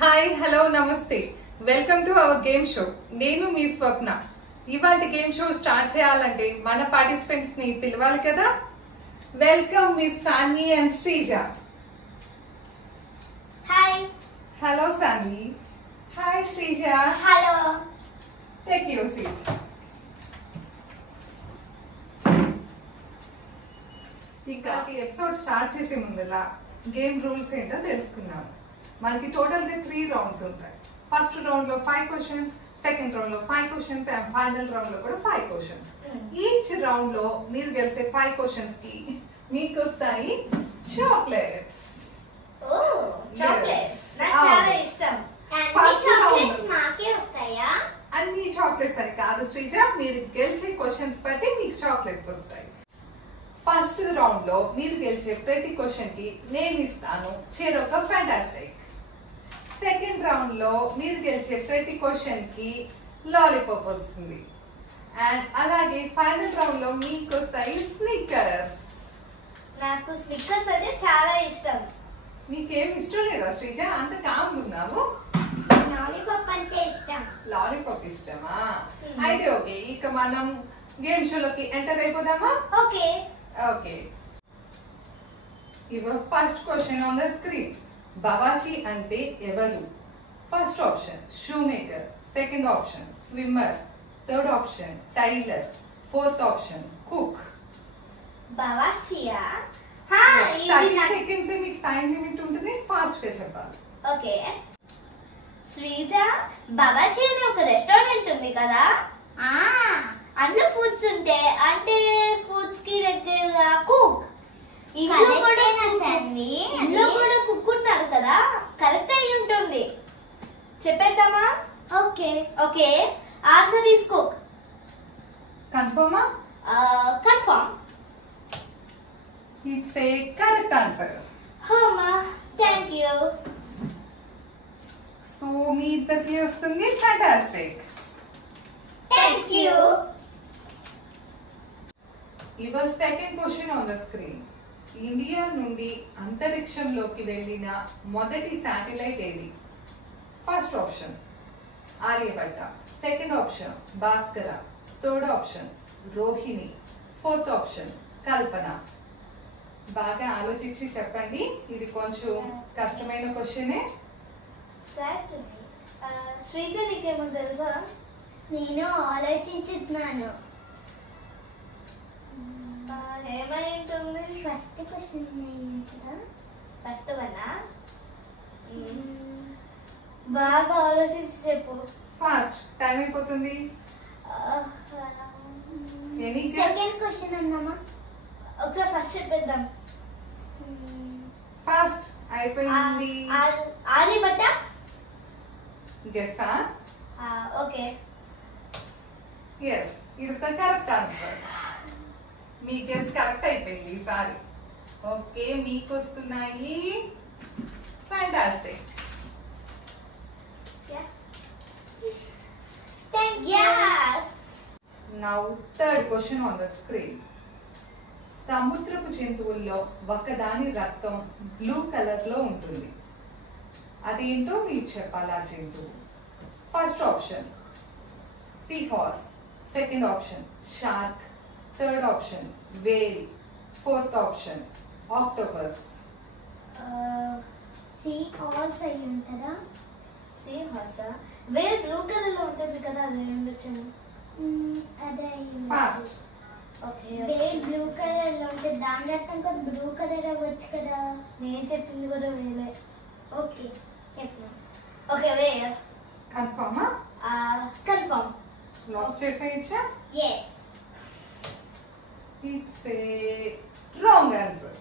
Hi hello నమస్తే welcome to our game show. నేను మీ స్వప్న. ఇవాళ గేమ్ షో స్టార్ట్ చేయాలంటే మన పార్టిసిపెంట్స్ ని పిలవాలి కదా. Welcome miss Sanvi and Sreeja. Hi. Hello Sanvi. Hi Sreeja. Hello. Take your seat. ఇక ఎపిసోడ్ స్టార్ట్ చేసే ముందలా గేమ్ రూల్స్ ఏంటో తెలుసుకున్నాము. మనకి టోటల్ గా 3 రౌండ్స్ ఉంటాయి. ఫస్ట్ రౌండ్ లో 5 క్వశ్చన్స్, సెకండ్ రౌండ్ లో 5 క్వశ్చన్స్ అండ్ ఫైనల్ రౌండ్ లో కూడా 5 క్వశ్చన్స్. ఈచ్ రౌండ్ లో మీరు గెలిచే 5 క్వశ్చన్స్ కి మీకు వస్తాయి చాక్లెట్స్. ఓ చాక్లెట్స్ నాకు చాలా ఇష్టం. ఫస్ట్ చాక్లెట్స్ మాకే వస్తాయా? అన్ని చాక్లెట్స్ అని కాదు శ్రీజ, మీరు గెలిచే క్వశ్చన్స్ బట్టి మీకు చాక్లెట్స్ వస్తాయి. ఫస్ట్ రౌండ్ లో మీరు గెలిచే ప్రతి క్వశ్చన్ కి నేను ఇస్తాను చెరొక ఫ్యాంటాస్టిక్. సెకండ్ రౌండ్ లో మీరు గెలిచే ప్రతి క్వశ్చన్ కి లాలీపాప్ వస్తుంది. అండ్ అలాగే ఫైనల్ రౌండ్ లో మీకు వస్తాయి స్నిక్కర్స్. నాకు స్నిక్కర్స్ అంటే చాలా ఇష్టం. నీకేం ఇష్టం లేదా శ్రీజ? అంత కామ్ ఉన్నావు. లాలీపాప్ అంటే ఇష్టం. లాలీపాప్ ఇష్టమా? అయితే ఓకే, ఇక మనం గేమ్ షోలోకి ఎంటర్ అయిపోదామా? Okay. Okay. Your first question on the screen. Babachi ante evaru? First option shoemaker, second option swimmer, third option tailor, fourth option cook. బావాచియా? హా, ఇది 30 seconds ఏ మీకు టైం లిమిట్ ఉంటుంది. ఫాస్ట్ గా చెప్పాలి. ఓకే. శ్రీజ, బావాచి అనే ఒక రెస్టారెంట్ ఉంది కదా? అందులో ఫుడ్స్ ఉంటాయి. అంటే ఫుడ్స్ కి దగ్గరగా కుక్. ఇందులో కూడా కుక్ ఉన్నారు కదా, కరెక్ట్ అయి ఉంటుంది. చెప్పేద్దామా? Okay okay. Answer is cook. కన్ఫర్మా? Confirm. It's a correct answer. హమ్మా, థ్యాంక్ యూ. సో మీ ఇద్దరికి వస్తుంది fantastic. Thank you. Your second question on the screen. India నుండి అంతరిక్షంలోకి వెళ్ళిన మొదటి శాటిలైట్ ఏది? First option Aryabhata, second option Bhaskara, third option Rohini, fourth option Kalpana. బాగా ఆలోచించి చెప్పండి, ఇది కొంచెం కష్టమైన క్వశ్చనే. శ్రీజ, నీకేమో తెలుసా? నేను ఆలోచించుతున్నాను. ఏమై ఉంటుంది? ఫస్ట్ క్వశ్చన్ కదా, ఫస్ట్ వన్నా. బాగా ఆలోచించి చెప్పు. ఫాస్ట్, టైం అయిపోతుంది. సెకండ్ క్వశ్చన్ అన్నామా? ఒకసారి ఫస్ట్ చెప్పేద్దాం. ఫాస్ట్ అయిపోయింది. ఆర్యభట్ట. గెస్సా? Okay. yes, it's the correct answer. మీ గెస్ కరెక్ట్ అయిపోయింది ఈసారి. ఓకే, మీకు వస్తున్నాయి fantastic. Now third question on the screen. సముద్రపు జంతువుల్లో ఒకదాని రక్తం బ్లూ కలర్ లో ఉంటుంది. అదేంటో మీరు చెప్పాలి. ఆ జంతువు. First option sea horse, second option shark, third option whale, fourth option octopus. Sea horse అయి ఉంటుందా? సీ హార్సా? వేల్ బ్లూ కలర్ లో ఉంటుంది కదా, అదే ఉండొచ్చు. అదే fast. Okay. Whale blue colour లో ఉంటుంది, దాని రక్తం కూడా బ్లూ కలర్ అవ్వచ్చు కదా. నేను చెప్పింది కూడా వేలే. ఓకే, చెప్పు. Okay, whale. కన్ఫర్మా? కన్ఫర్మ్. లాక్ చేసేయచ్చా? yes. It's a wrong answer.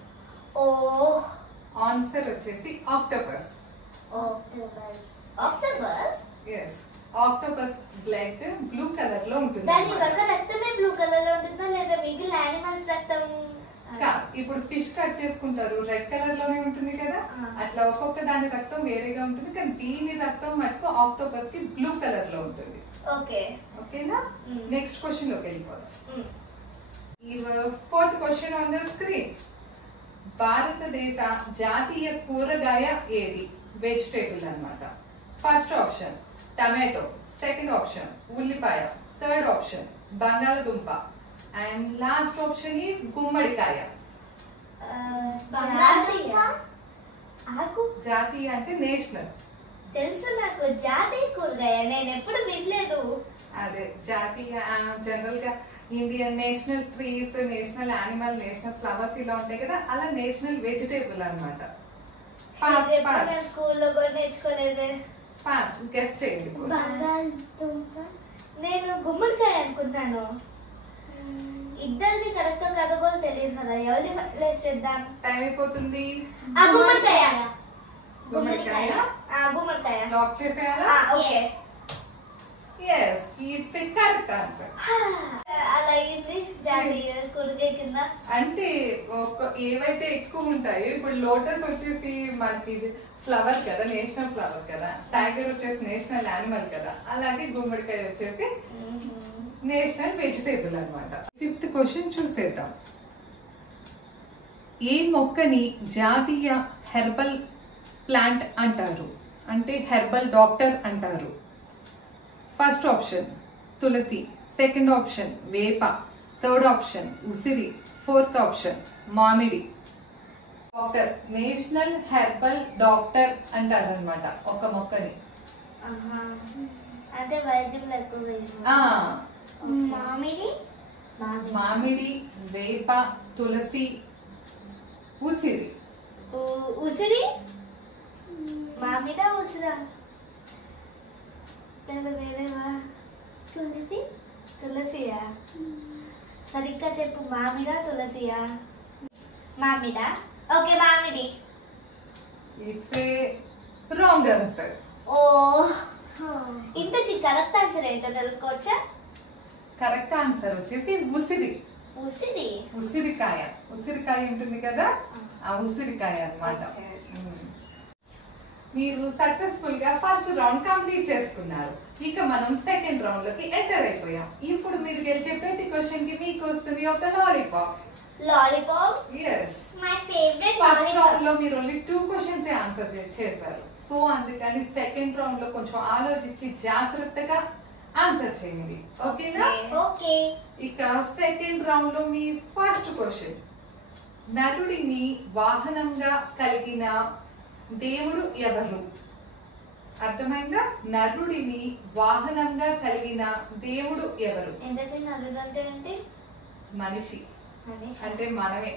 Oh, answer వచ్చేసి octopus. Octopus. yes, octopus blood blue colour లో ఉంటుంది. దాని యొక్క రక్తమే బ్లూ కలర్ లో ఉంటుందా, లేదా మిగిలిన యానిమల్స్ రక్తం? ఇప్పుడు ఫిష్ కట్ చేసుకుంటారు, రెడ్ కలర్ లోనే ఉంటుంది కదా, అట్లా ఒక్కొక్క దాని రక్తం వేరేగా ఉంటుంది. కానీ దీని రక్తం మటుకు ఆక్టోపస్ కి బ్లూ కలర్ లో ఉంటుంది. ఓకే ఓకేనా? నెక్స్ట్ క్వశ్చన్ లోకి వెళ్ళిపోదాం. Fourth question on the screen. భారతదేశ జాతీయ కూరగాయ ఏది? వెజిటేబుల్ అన్నమాట. First option tomato, second option ఉల్లిపాయ, థర్డ్ ఆప్షన్ బంగాళదుంప అండ్ లాస్ట్ ఆప్షన్ ఈస్ గుమ్మడికాయ. జాతీయ అంటే నేషనల్. తెలుసు నాకు జాతీయ కూరగాయ, నేను ఎప్పుడు వినలేదు. అదే జాతీయ జనరల్ గా Indian national trees, national animal, national flowers ఇలా ఉంటాయి కదా, అలా నేషనల్ వెజిటేబుల్ అన్నమాట. స్కూల్లో కూడా నేర్చుకోలేదే. ఫాస్ట్ గెస్ చేయండి. బంగాళదుంప. నేను గుమ్మడికాయ అనుకున్నాను. ఇద్దరిది కరెక్ట్ కాదో కూడా తెలియదు కదా, ఎవరిది ఫైనలైజ్ చేద్దాం. టైం అయిపోతుంది. గుమ్మడికాయ. గుమ్మడికాయ గుమ్మడికాయ లాక్ చేసేయాలా? Okay. yes it's a correct answer. అలా అయింది జాతీయ కూరగాయ కింద. అంటే ఏవైతే ఎక్కువ ఉంటాయో, ఇప్పుడు లోటస్ వచ్చేసి మనకి ఫ్లవర్ కదా, నేషనల్ ఫ్లవర్ కదా, టైగర్ వచ్చేసి నేషనల్ యానిమల్ కదా, అలాగే గుమ్మడికాయ వచ్చేసి నేషనల్ వెజిటేబుల్ అన్నమాట. ఫిఫ్త్ క్వశ్చన్ చూసేద్దాం. ఏ మొక్కని జాతీయ హెర్బల్ ప్లాంట్ అంటారు, అంటే హెర్బల్ డాక్టర్ అంటారు? ఫస్ట్ ఆప్షన్ తులసి, సెకండ్ ఆప్షన్ వేప, థర్డ్ ఆప్షన్ ఉసిరి, ఫోర్త్ ఆప్షన్ మామిడి. డాక్టర్, నేషనల్ హెర్బల్ డాక్టర్ అంటారు అనమాట ఒక మొక్కని. అంటే వైద్యంలో ఎక్కువ మామిడి, మామిడి, వేప, తులసి, ఉసిరి. ఉసిరి, మామిడా ఉసిరా లేదా వేరేవా? తులసి. తులసియా? సరిగ్గా చెప్పు, మామిడా తులసియా? మామిడా. ఓకే మామిడి. It's a wrong answer. Oh, ఇంతకి కరెక్ట్ ఆన్సర్ ఏంటో తెలుసుకోవచ్చా? కరెక్ట్ ఆన్సర్ వచ్చేసి ఉసిరి. ఉసిరి, ఉసిరికాయ. ఉసిరికాయ ఉంటుంది కదా, ఆ ఉసిరికాయ అన్నమాట. మీరు సక్సెస్ఫుల్ గా ఫస్ట్ రౌండ్ కంప్లీట్ చేసుకున్నారు. ఇక మనం సెకండ్ రౌండ్ లోకి ఎంటర్ అయిపోయాం. ఇప్పుడు మీరు గెలిచే ప్రతి క్వశ్చన్ కి మీకు వస్తుంది ఒక lollipop. Lollipop? yes, my favourite. First round లో మీరు ఓన్లీ 2 క్వశ్చన్స్ ఆన్సర్ చేశారు. సో అందుకని సెకండ్ రౌండ్ లో కొంచెం ఆలోచించి జాగ్రత్తగా ఆన్సర్ చేయండి. ఓకేనా? ఓకే. ఇక సెకండ్ రౌండ్ లో మీ ఫస్ట్ క్వశ్చన్, నరుడిని వాహనంగా కలిగిన దేవుడు ఎవరు? అర్థమైందా? నరుడిని వాహనంగా కలిగిన దేవుడు ఎవరు? ఎందుకంటే నరుడు అంటే ఏంటి? మనిషి అంటే మనమే.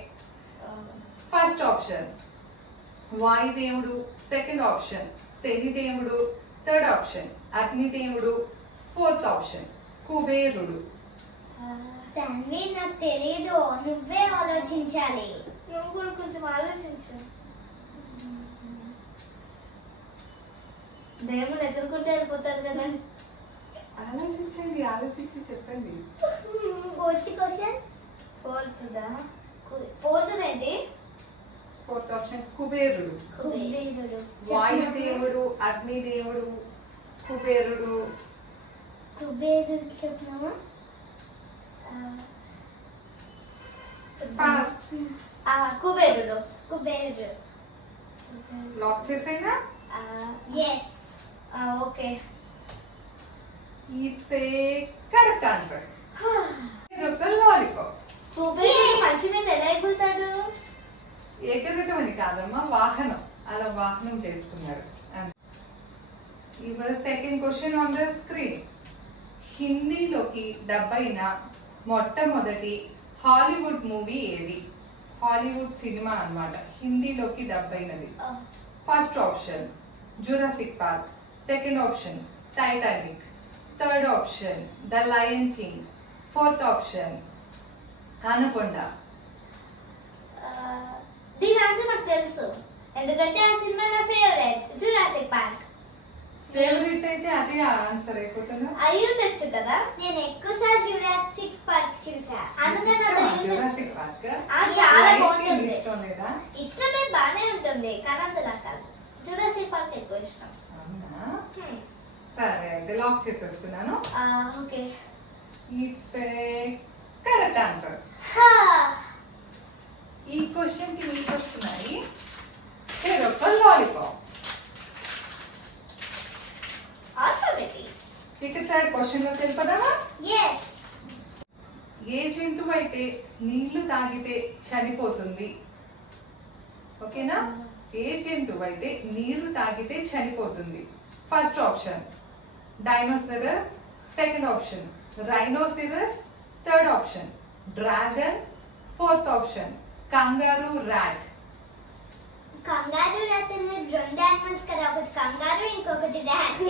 ఫస్ట్ ఆప్షన్ వాయుదేవుడు, సెకండ్ ఆప్షన్ శనిదేవుడు, థర్డ్ ఆప్షన్ అగ్నిదేవుడు, ఫోర్త్ ఆప్షన్ కుబేరుడు. శాన్వి, నాకు తెలియదు, నువ్వే ఆలోచించాలి. నువ్వు కూడా కొంచెం ఆలోచించు. దేవుడు ఎదుర్కొంటే వెళ్ళిపోతారు కదా. ఆలోచించండి, ఆలోచించి చెప్పండి. Fourth question. ఫోర్త్ ఏంటి? ఫోర్త్ ఆప్షన్ కుబేరుడు. కుబేరుడు. వాయుదేవుడు, అగ్నిదేవుడు, కుబేరుడు. కుబేరుడు చెప్పినామా? ఫాస్ట్. కుబేరుడు. కుబేరుడు లాక్ చేసేనా? yes. Okay. It's a correct answer. ఒక లాలీపాప్. కుబేరుడు మనిషి మీద ఎలా ఎగురుతాడు? ఎగరటం అని కాదమ్మా, వాహనం. అలా వాహనం చేసుకున్నారు. ఇవర్ second question on the screen. హిందీలోకి డబ్ అయిన మొట్టమొదటి హాలీవుడ్ మూవీ ఏది? హాలీవుడ్ సినిమా అన్నమాట, హిందీలోకి డబ్ అయినది. First option Jurassic Park, second option Titanic, third option the Lion King, fourth option Anaconda. దీని ఆన్సర్ నాకు తెలుసు, ఎందుకంటే ఆ సినిమా నా ఫేవరెట్, జురాసిక్ పార్క్. ఫేవరెట్ అయితే అదే ఆన్సర్ అయిపోతుందా? అయి ఉండొచ్చు కదా, నేను ఎక్కువసార్లు జురాసిక్ పార్క్ చూసా. జురాసిక్ పార్క్ చాలా బాగుంటుంది. ఇష్టం లేదా? ఇష్టమే, బానే ఉంటుంది, కానీ అంతలా కాదు. జురాసిక్ పార్క్ ఎక్కువ ఇష్టం. అవునా? సరే అయితే లాక్ చేసేస్తున్నాను. Okay. It's a correct answer. ఈ క్వశ్చన్ కి మీకు వస్తున్నాయి చెరొక లాలీపాప్. ఇక థర్డ్ క్వశ్చన్ లోకి వెళ్ళిపోదామా? yes ఏ జంతువు అయితే నీళ్లు తాగితే చనిపోతుంది? ఓకేనా? ఏ జంతువు అయితే నీరు తాగితే చనిపోతుంది? First option dinosaurs, second option rhinoceros, third option dragon, fourth option కంగారు ర్యాట్. కంగారు rat అనేది రెండు యానిమల్స్ కదా, ఒకటి కంగారు ఇంకొకటి rat.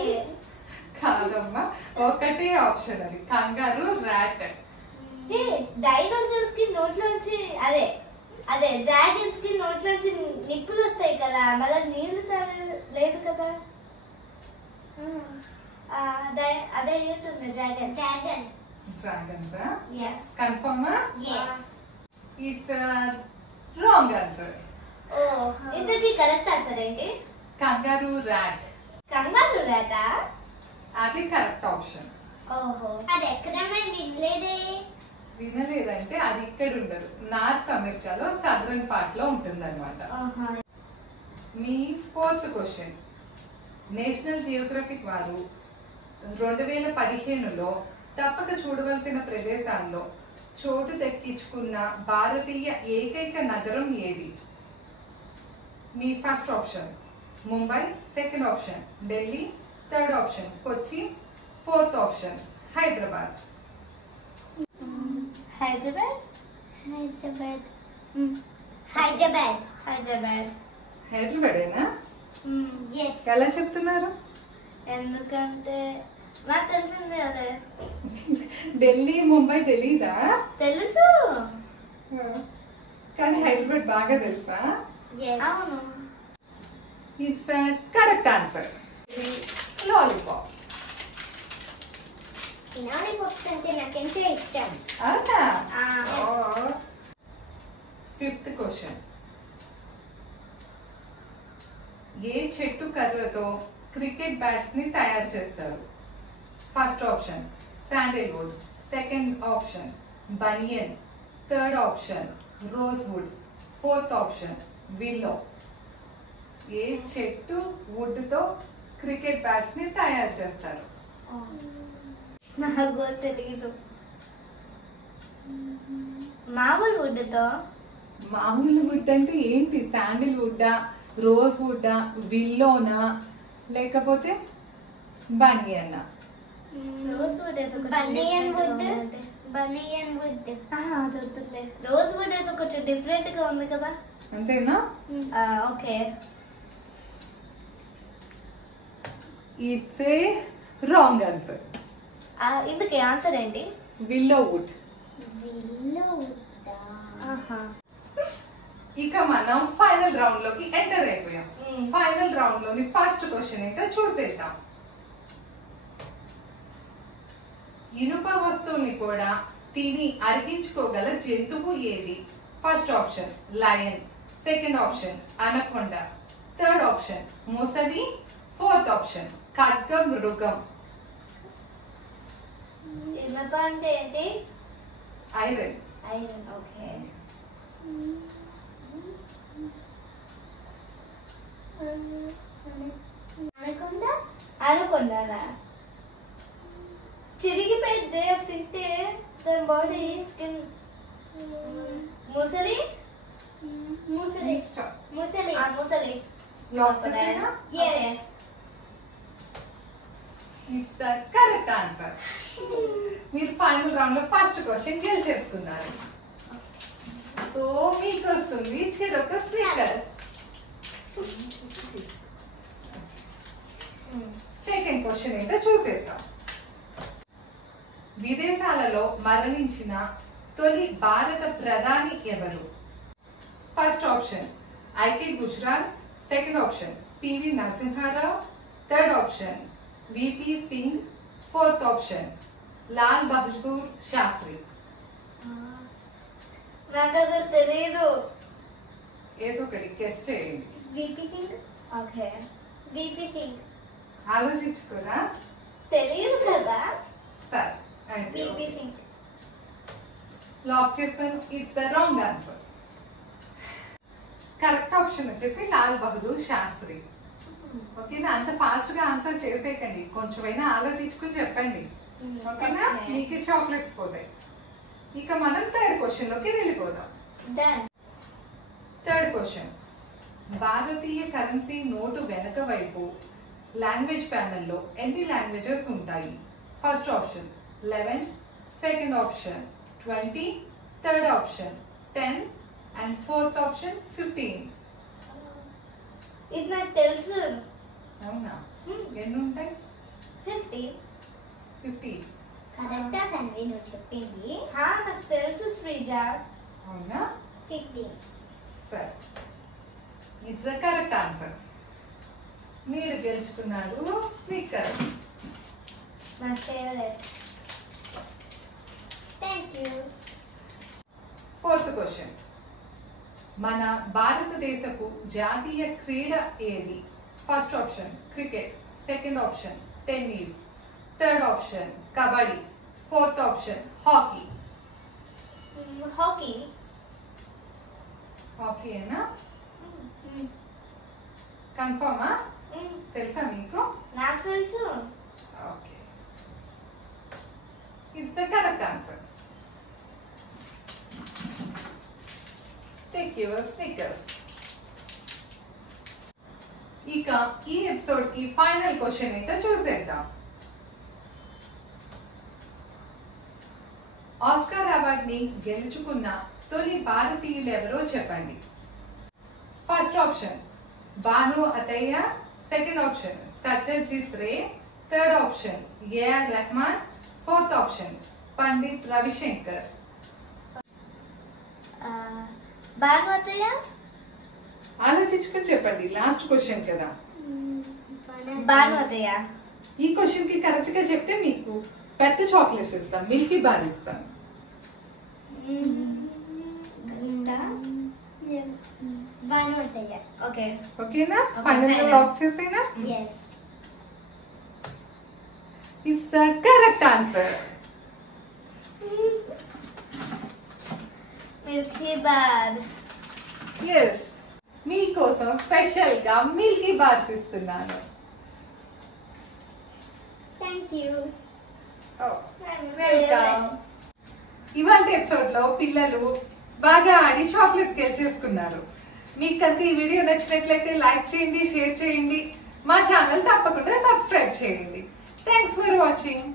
కాదమ్మా, ఒకటే ఆప్షన్ అది కంగారు ర్యాట్. డైనోసార్స్ కి నోట్లోంచి అదే అదే డ్రాగన్స్ కి నోట్లోంచి నిప్పులు వస్తాయి కదా, మళ్ళీ నీళ్లు లేదు కదా. అదే ఏంటుంది dragon. Dragons yes confirm? yes it's wrong answer. Oh, ఇంతకీ కరెక్ట్ ఆన్సర్ ఏంటి? కంగారు ర్యాట్. కంగారు రాటా? అది కరెక్ట్ ఆప్షన్. ఓహో, అది ఎక్కడ మేము వినలేదే. వినలేదంటే అది ఇక్కడ ఉండదు, నార్త్ అమెరికాలో సదరన్ పార్ట్ లో ఉంటుంది అనమాట. ఆహా. మీ ఫోర్త్ క్వశ్చన్, నేషనల్ జియోగ్రఫిక్ వారు 2015లో తప్పక చూడవలసిన ప్రదేశాల్లో చోటు దక్కించుకున్న భారతీయ ఏకైక నగరం ఏది? మీ first option Mumbai, second option Delhi, third option Kochi, fourth option Hyderabad. Hyderabad. Hyderabad. Hyderabad. Hyderabad. హైదరాబాదేనా? yes ఎలా చెప్తున్నారు? ఎందుకంటే నాకు తెలిసింది అదే. ఢిల్లీ ముంబై తెలీదా? తెలుసు. కానీ హైదరాబాద్ బాగా తెలుసా? yes అవును. It's correct answer. Lollipop. Lollipops అంటే నాకెంతో ఇష్టం. అవునా? Ah. ఫిఫ్త్ క్వశ్చన్, ఏ చెట్టు కర్రతో క్రికెట్ బ్యాట్స్ ని తయారు చేస్తారు? First option sandalwood, second option banyan, third option rosewood, fourth option willow. ఏ చెట్టు వుడ్ తో క్రికెట్ బ్యాట్స్ ని తయారు చేస్తారు? నాకు తెలియదు. మామూలు వుడ్తో. మామూలు వుడ్ అంటే ఏంటి? శాండిల్ వుడ్డా, రోజ్ వుడ్డా, విల్లోనా, లేకపోతే బనియన్నా? రోజ్ వుడ్ అయితే బనియన్ వుడ్. Banian would. అది వద్దులే. రోజ్ వుడ్ అయితే కొంచెం డిఫరెంట్ గా ఉంది కదా. అంతేనా? Okay. It's a wrong answer. ఇందుకే ఆన్సర్ ఏంటి? Willow wood. Willow wood. ఇక మనం ఫైనల్ రౌండ్ లోకి ఎంటర్ అయిపోయాం. Hmm. ఫైనల్ రౌండ్ లోని ఫస్ట్ క్వశ్చన్ ఏంటో చూసేద్దాం. ఇనుప వస్తువుల్ని కూడా తిని అరిగించుకోగల జంతువు ఏది? First option lion, second option anaconda, third option మొసలి, ఫోర్త్ ఆప్షన్ ఖడ్గం మృగం. ఇనప అంటే ఏంటి? ఐరన్. ఐరన్. ఓకే. అనుకుందా? అనుకున్నానా? చిరిగిపోయింది తింటే దాని బాడీ స్కిన్. ముసలి. ముసలి. ముసలి. ముసలి. లాక్ చేసేనా? yes it's the correct answer. మీరు ఫైనల్ రౌండ్ లో ఫస్ట్ క్వశ్చన్ గెలిచేసుకున్నారు. సో మీకు వస్తుంది చెరొక స్పీకర్. సెకండ్ క్వశ్చన్ ఏంటో చూసేద్దాం. విదేశాలలో మరణించిన తొలి భారత ప్రధాని ఎవరు? First option I K Gujral, second option P V Narasimha Rao, third option V P Singh, fourth option Lal Bahadur Shastri. నాకు అసలు తెలియదు. ఏదో ఒకటి గెస్ చేయండి. V P Singh. Okay. V P Singh. ఆలోచించుకోరా? తెలియదు కదా. సరే విపి సింగ్. లాక్ చేస్తాను. It's the wrong answer. Correct option వచ్చేసి లాల్ బహదూర్ శాస్త్రి. ఓకేనా? అంత ఫాస్ట్ గా ఆన్సర్ చేసేయకండి, కొంచెమైనా ఆలోచించుకుని చెప్పండి. ఓకేనా? మీకు చాక్లెట్స్ పోతాయి. ఇక మనం థర్డ్ క్వశ్చన్ లోకి వెళ్ళిపోదాం. థర్డ్ క్వశ్చన్, భారతీయ కరెన్సీ నోటు వెనక వైపు లాంగ్వేజ్ ప్యానెల్ లో ఎన్ని లాంగ్వేజెస్ ఉంటాయి? First option 11, second option 20, third option 10 and fourth option 15. ఇది నాకు తెలుసు. అవునా? ఎన్ని ఉంటాయి? 50. కరెక్టా సన్వి నువ్వు చెప్పింది? నాకు తెలుసు శ్రీజ. అవునా? 15. సరే, ఇట్స్ ద కరెక్ట్ ఆన్సర్. మీరు గెలుచుకున్నారు స్పీకర్. నా favourite. Thank you. Fourth question, మన భారతదేశపు జాతీయ క్రీడ ఏది? First option cricket, second option tennis, third option kabaddi, fourth option hockey. Hockey. Hockey ఏనా? కన్ఫర్మా? తెలుసా మీకు? నాకు తెలుసు. Okay, it's the correct answer. Take your speakers. ఇక ఈ ఎపిసోడ్ కి ఫైనల్ క్వశ్చన్ ఏంటో చూసేద్దాం. ఆస్కార్ అవార్డ్ ని గెలుచుకున్న తొలి భారతీయులు ఎవరో చెప్పండి. First option Bhanu Athaiya, second option Satyajit Ray, third option A R Rahman, fourth option Pandit Ravi Shankar. Bhanu Athaiya. ఆలోచించుకొని చెప్పండి, లాస్ట్ క్వశ్చన్ కదా. భానుమతయ్య. ఈ క్వశ్చన్ కి కరెక్ట్ గా చెప్తే మీకు పెద్ద చాక్లెట్స్ ఇస్తాం, మిల్కీ బార్ ఇస్తాం. భానుమతయ్య. ఓకే. ఓకేనా? ఫైనల్ గా లాక్ చేసేనా? yes. It's the correct answer. Milky Bar. Yes, మీకోసం స్పెషల్ గా మిల్కీ బార్స్ ఇస్తున్నాను. Thank you. వెల్కమ్. ఇవాళ ఎపిసోడ్ లో పిల్లలు బాగా ఆడి చాక్లెట్స్ గెలిచేసుకున్నారు. మీకు కనుక ఈ వీడియో నచ్చినట్లయితే లైక్ చేయండి, షేర్ చేయండి, మా ఛానల్ తప్పకుండా సబ్స్క్రైబ్ చేయండి. Thanks for watching.